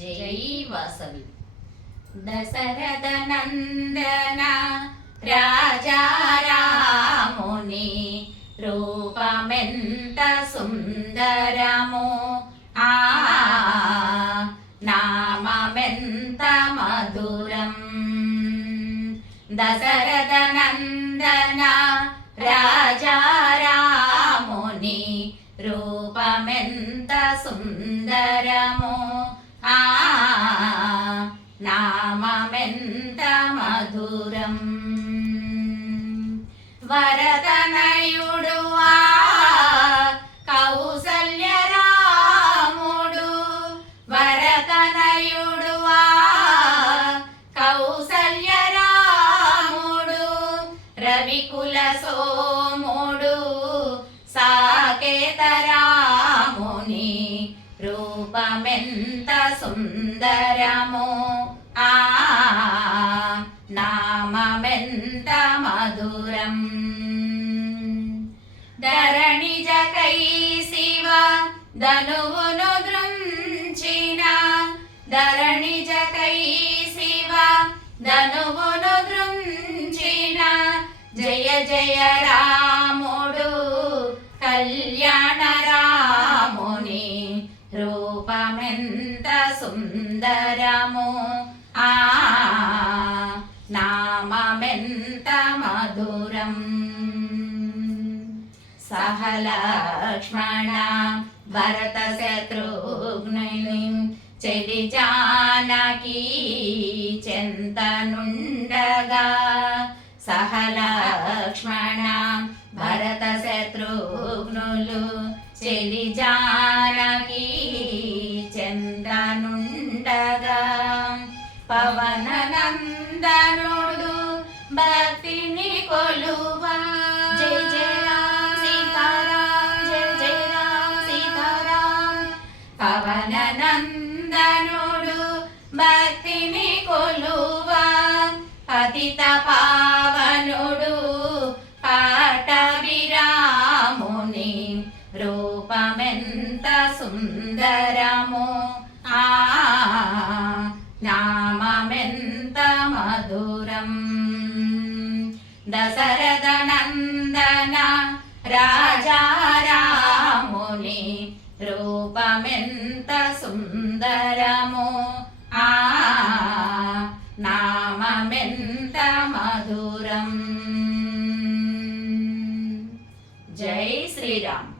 జై వాసవి దశరథ నందన రాజారాముని రూపమెంత సుందరము. ఆ నామమెంత మధురం. దశరథ నందన రాజారా వరదనయుడు కౌసల్య రాముడు వరదనయుడు కౌసల్య రాముడు రవికుల సోముడు సాకేత రూపమెంత సుందరము. ఆ నామమెంత మధురం. ధరణిజకై శివ ధనువును దృంచిన. ధరణిజకై శివ ధనువును దృంచిన. జయ జయ రా సహలక్ష్మణ భరత శత్రుఘ్నుని చెడి జానకి చెంతనుండగా. సహలక్ష్మణ భరత శత్రుఘ్నులు చెడి జానకి చెంతనుండగా. పవన నందనుడు భక్తి పవన నందనుడు భక్తిని కొలువా. పతిత పావనుడు పాట విరాముని రూపమెంత సుందరము. ఆ నామమెంత మధురం. దశరథన సుందరము. ఆ నామమెంత మధురం. జై శ్రీరామ్.